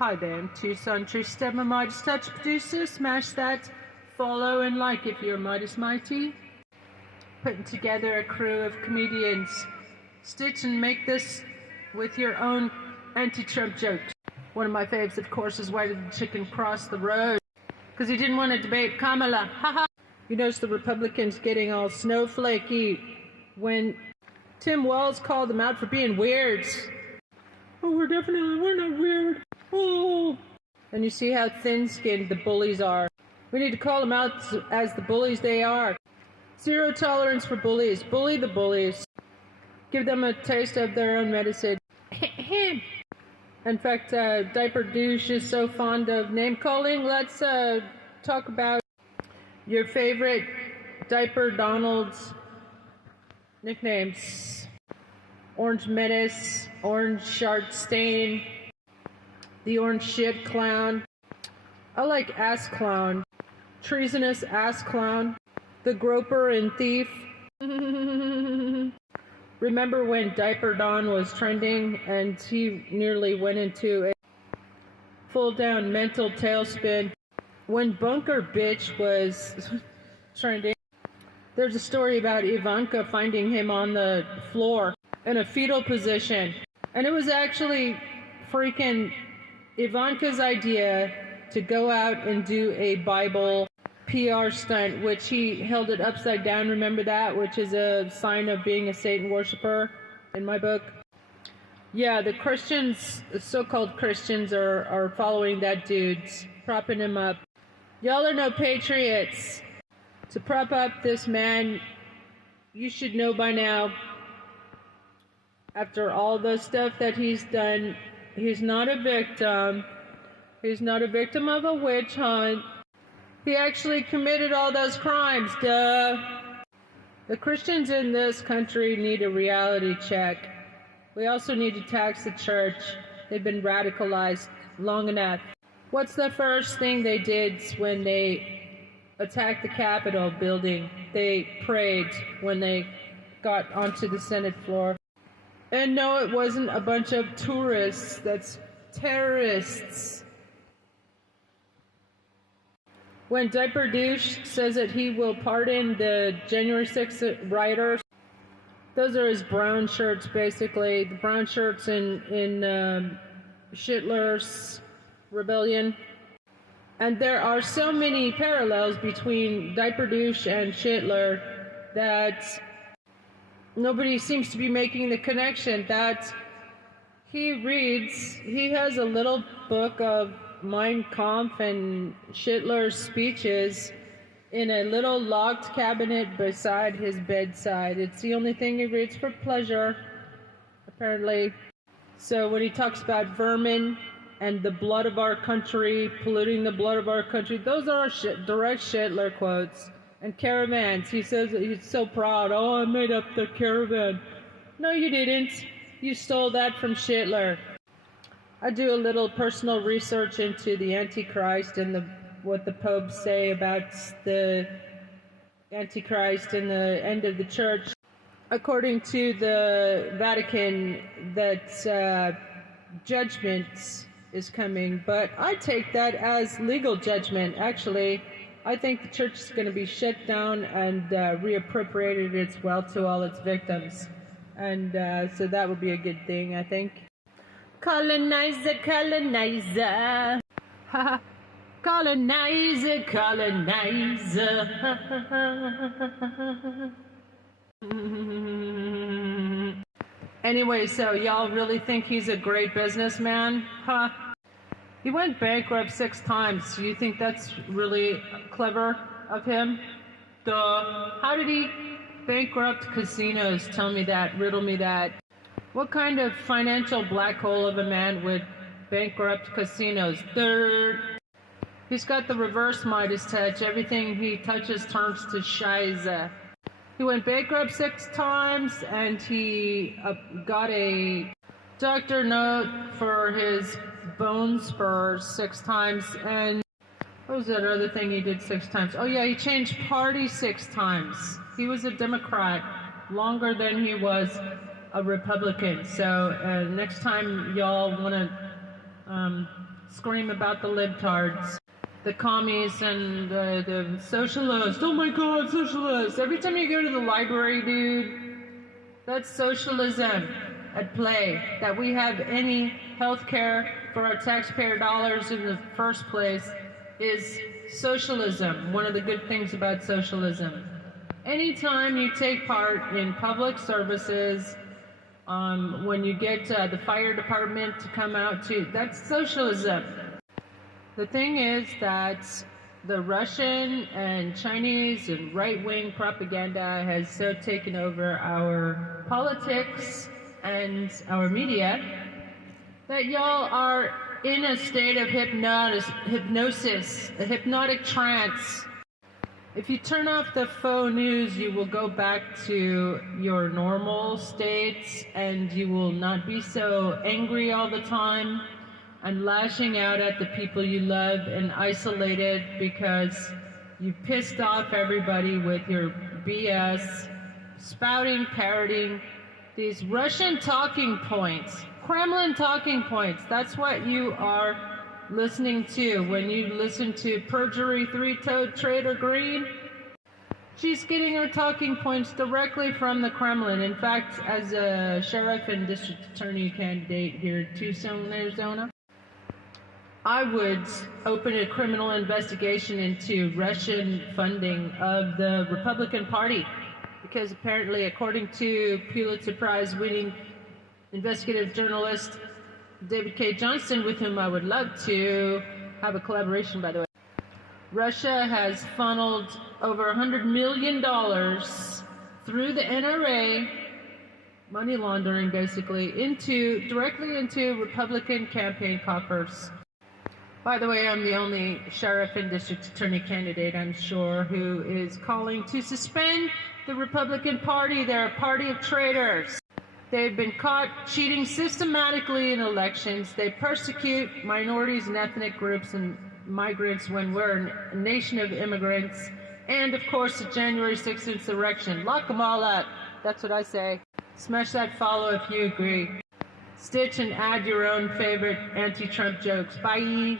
Hi there, I'm Tucson Tree Step, a MeidasTouch producer. Smash that follow and like if you're Meidas Mighty. Putting together a crew of comedians. Stitch and make this with your own anti-Trump jokes. One of my faves, of course, is why did the chicken cross the road? Because he didn't want to debate Kamala. Haha. You notice the Republicans getting all snowflakey when Tim Walz called them out for being weirds. Oh, we're not weird. Oh. And you see how thin-skinned the bullies are. We need to call them out as the bullies they are. Zero tolerance for bullies. Bully the bullies. Give them a taste of their own medicine. In fact, Diaper Douche is so fond of name-calling. Let's talk about your favorite Diaper Donald's nicknames. Orange Menace, Orange Shard Stain, the Orange Shit Clown. I like Ass Clown. Treasonous Ass Clown. The Groper and Thief. Remember when Diaper Don was trending and he nearly went into a full-down mental tailspin? When Bunker Bitch was trending, there's a story about Ivanka finding him on the floor in a fetal position. And it was actually freaking Ivanka's idea to go out and do a Bible PR stunt, which he held it upside down, remember that? Which is a sign of being a Satan worshiper in my book. Yeah, the Christians, the so-called Christians are following that dude, propping him up. Y'all are no patriots. To prop up this man, you should know by now, after all the stuff that he's done, he's not a victim. He's not a victim of a witch hunt. He actually committed all those crimes, duh. The Christians in this country need a reality check. We also need to tax the church. They've been radicalized long enough. What's the first thing they did when they attacked the Capitol building? They prayed when they got onto the Senate floor. And no, it wasn't a bunch of tourists. That's terrorists. When Diaper Douche says that he will pardon the January 6th rioters, those are his brown shirts, basically. The brown shirts in Hitler's rebellion. And there are so many parallels between Diaper Douche and Hitler that nobody seems to be making the connection. That he has a little book of Mein Kampf and Hitler's speeches in a little locked cabinet beside his bedside. It's the only thing he reads for pleasure, apparently. So when he talks about vermin and the blood of our country, polluting the blood of our country, those are direct Hitler quotes. And caravans, he says that he's so proud. Oh, I made up the caravan. No, you didn't. You stole that from Hitler. I do a little personal research into the Antichrist and what the popes say about the Antichrist and the end of the church. According to the Vatican, that judgment is coming, but I take that as legal judgment. Actually, I think the church is going to be shut down and reappropriated its wealth to all its victims. And so that would be a good thing, I think. Colonizer, colonizer. Colonizer, colonizer. Anyway, so y'all really think he's a great businessman? Huh? He went bankrupt 6 times. You think that's really clever of him? Duh. How did he bankrupt casinos? Tell me that. Riddle me that. What kind of financial black hole of a man would bankrupt casinos? Dirt. He's got the reverse Midas touch. Everything he touches turns to shiza. He went bankrupt 6 times, and he got a doctor note for his bone spurs 6 times. And what was that other thing he did 6 times? Oh yeah, he changed parties 6 times. He was a Democrat longer than he was a Republican. So next time y'all want to scream about the libtards, the commies, and the socialists. Oh my God, socialists! Every time you go to the library, dude, that's socialism at play. That we have any health care for our taxpayer dollars in the first place is socialism. One of the good things about socialism. Anytime you take part in public services, when you get the fire department to come out to, that's socialism. The thing is that the Russian and Chinese and right-wing propaganda has so taken over our politics and our media that y'all are in a state of hypnosis, a hypnotic trance. If you turn off the faux news, you will go back to your normal states and you will not be so angry all the time and lashing out at the people you love and isolated because you pissed off everybody with your BS, spouting, parroting these Russian talking points, Kremlin talking points. That's what you are listening to when you listen to perjury three-toed traitor Green. She's getting her talking points directly from the Kremlin. In fact, as a sheriff and district attorney candidate here in Tucson, Arizona, I would open a criminal investigation into Russian funding of the Republican Party, because apparently, according to Pulitzer Prize winning investigative journalist David K. Johnston, with whom I would love to have a collaboration, by the way, Russia has funneled over $100 million through the NRA, money laundering basically, directly into Republican campaign coffers. By the way, I'm the only sheriff and district attorney candidate, I'm sure, who is calling to suspend the Republican Party. They're a party of traitors. They've been caught cheating systematically in elections. They persecute minorities and ethnic groups and migrants when we're a nation of immigrants. And, of course, the January 6th insurrection. Lock them all up. That's what I say. Smash that follow if you agree. Stitch and add your own favorite anti-Trump jokes. Bye.